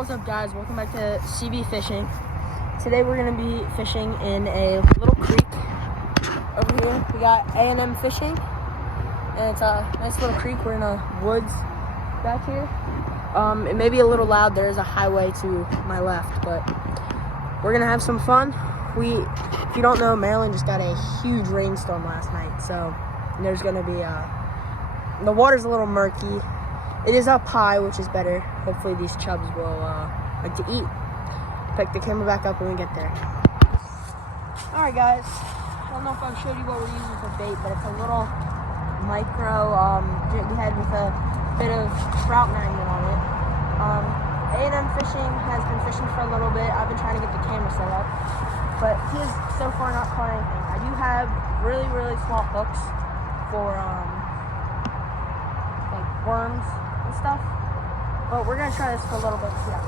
What's up, guys? Welcome back to CB Fishing. Today we're going to be fishing in a little creek over here. We got A&M Fishing, and it's a nice little creek. We're in the woods back here. It may be a little loud. There is a highway to my left, but we're going to have some fun. If you don't know, Maryland just got a huge rainstorm last night, so there's going to be the water's a little murky. It is up high, which is better. Hopefully these chubs will like to eat. Pick the camera back up when we get there. Alright, guys. I don't know if I've showed you what we're using for bait, but it's a little micro jig head with a bit of trout magnet on it. A&M Fishing has been fishing for a little bit. I've been trying to get the camera set up, but he has so far not caught anything. I do have really, really small hooks for like worms and stuff, but we're gonna try this for a little bit. Yeah.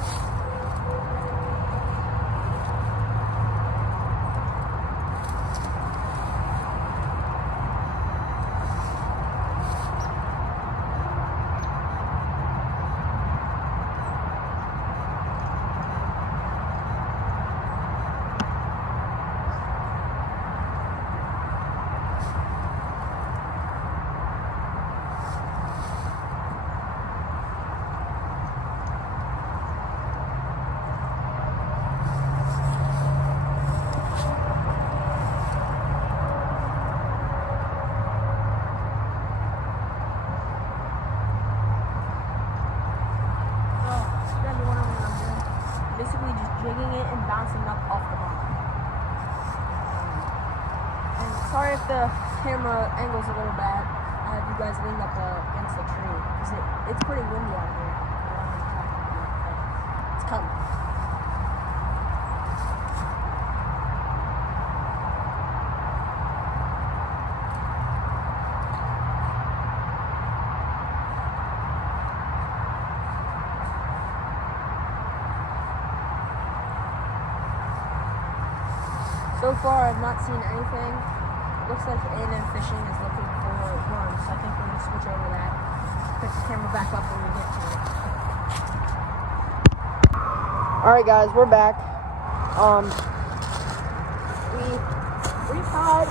Basically just jigging it and bouncing up off the bottom. And sorry if the camera angle's a little bad. I have you guys leaned up against the tree because it's pretty windy out here. It's coming. So far, I've not seen anything. Looks like A&M Fishing is looking for worms, so I think we're going to switch over that. Pick the camera back up when we get to it. Alright, guys, we're back. We retied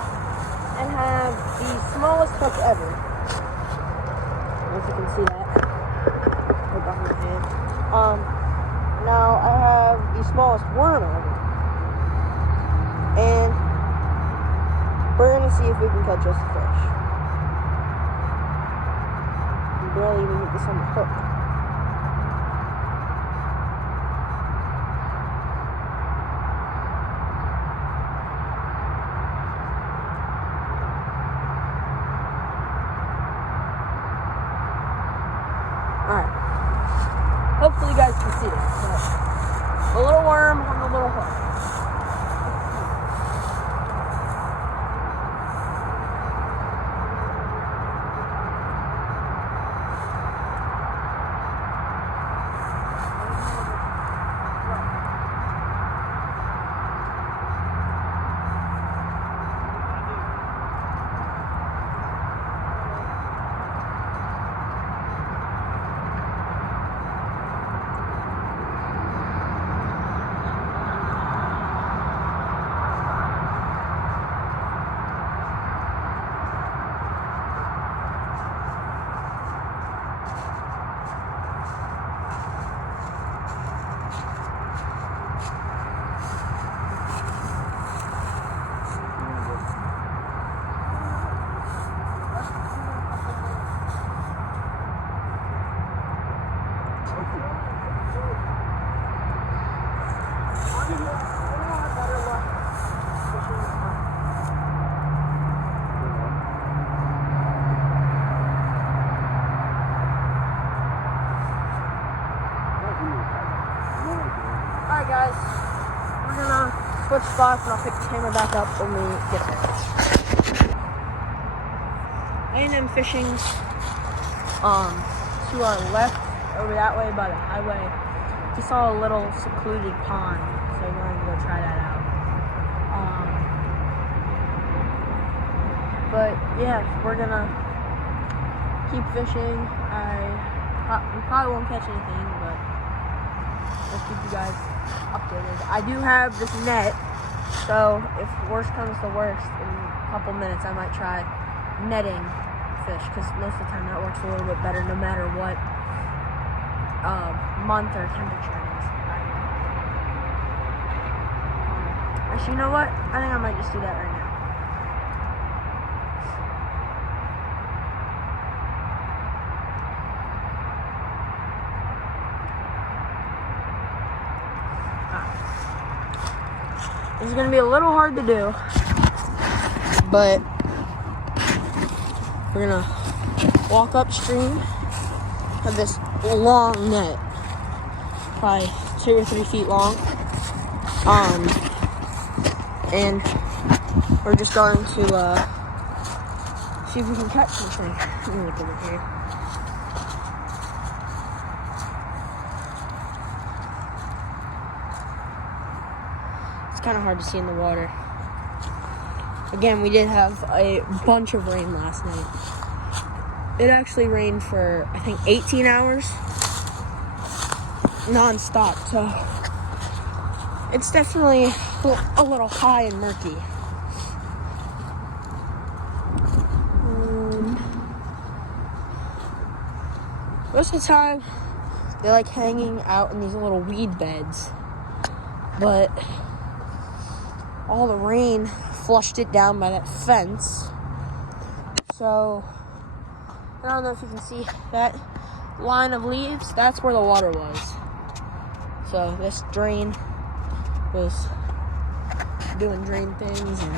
and have the smallest hook ever. I don't know if you can see that. Right behind my hand. Now I have the smallest worm ever. And we're going to see if we can catch us a fish. We barely even get this on the hook. Alright. Hopefully you guys can see it. But a little worm on the little hook. Alright, guys, we're gonna switch spots and I'll pick the camera back up when we get there. A&M Fishing to our left over that way by the highway. Just saw a little secluded pond, so we're gonna go try that out. But yeah, we're gonna keep fishing. We probably won't catch anything, but we'll keep you guys updated. I do have this net, so if worst comes to worst, in a couple minutes I might try netting fish, because most of the time that works a little bit better no matter what month or temperature it is. Actually, you know what? I think I might just do that right now. This is going to be a little hard to do, but we're going to walk upstream, have this long net, probably 2 or 3 feet long, and we're just going to see if we can catch something. Let me look over here. Kind of hard to see in the water. Again, we did have a bunch of rain last night. It actually rained for, I think, 18 hours non-stop, so it's definitely a little high and murky. Most of the time they like hanging out in these little weed beds, but all the rain flushed it down by that fence. So, I don't know if you can see that line of leaves. That's where the water was. So, this drain was doing drain things and,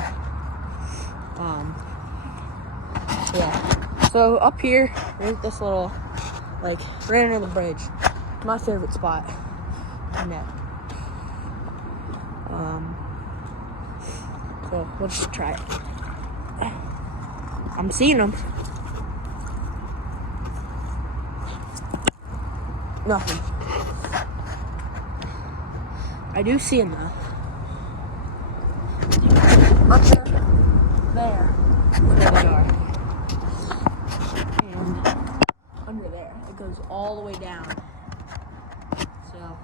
yeah. So, up here, there's this little, like, right under the bridge. My favorite spot. Net. So we'll just try it. I'm seeing them. Nothing. I do see them though. Up there, where they are. And under there. It goes all the way down. So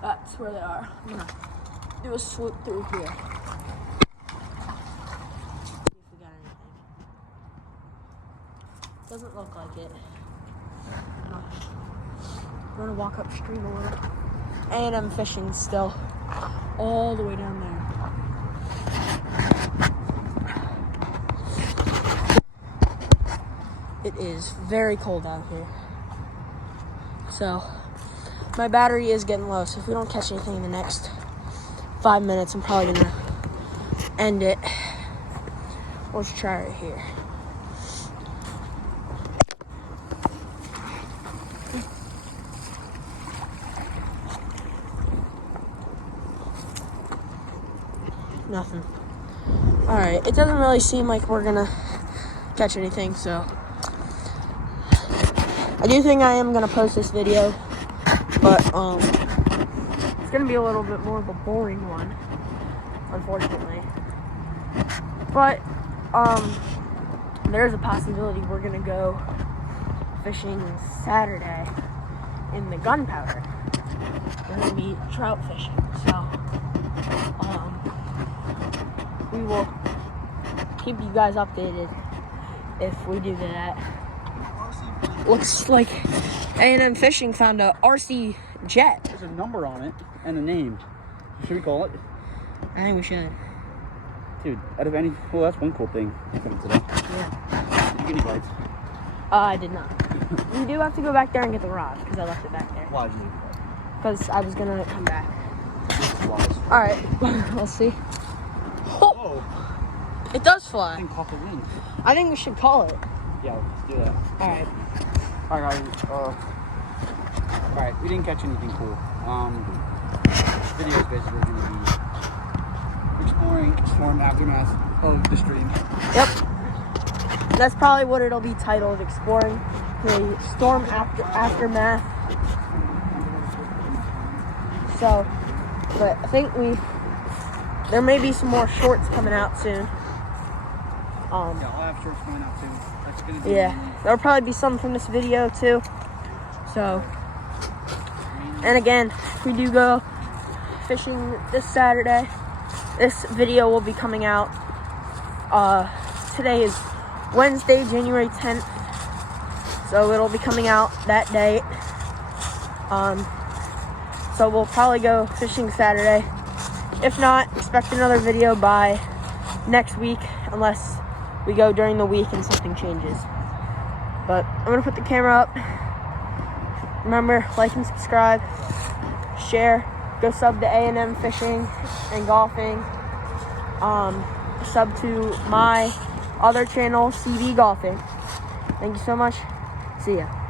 that's where they are. I'm gonna do a swoop through here. Doesn't look like it. I'm gonna walk upstream a little. A&M fishing still. All the way down there. It is very cold out here. So, my battery is getting low, so if we don't catch anything in the next 5 minutes, I'm probably gonna end it. Let's try it here. Nothing. Alright, it doesn't really seem like we're gonna catch anything, so I do think I am gonna post this video, but it's gonna be a little bit more of a boring one, unfortunately. But there's a possibility we're gonna go fishing Saturday in the Gunpowder. We're gonna be trout fishing, so we will keep you guys updated if we do that. Looks like A&M Fishing found a RC jet. There's a number on it and a name. Should we call it? I think we should. Dude, out of any... Well, that's one cool thing from today. Yeah. Did you get any bites? I did not. We do have to go back there and get the rod, because I left it back there. Why did you leave Because I was going to come back. it? Wise. Alright, we'll see. Oh! It does I fly. think caught the wind. I think we should call it. Yeah, let's do that. Alright. Alright, alright, we didn't catch anything cool. This video is basically going to be exploring storm aftermath of the stream. Yep. That's probably what it'll be titled, exploring the storm aftermath. So, but I think there may be some more shorts coming out soon. Yeah, I'll have shorts coming out soon. That's gonna be there'll probably be some from this video too. So, mainly And again, we do go fishing this Saturday. This video will be coming out. Today is Wednesday, January 10th. So it'll be coming out that day. So we'll probably go fishing Saturday. If not, expect another video by next week, unless we go during the week and something changes. But I'm gonna put the camera up. Remember, like and subscribe, share, go sub to A&M Fishing and Golfing. Sub to my other channel, CB Golfing. Thank you so much. See ya.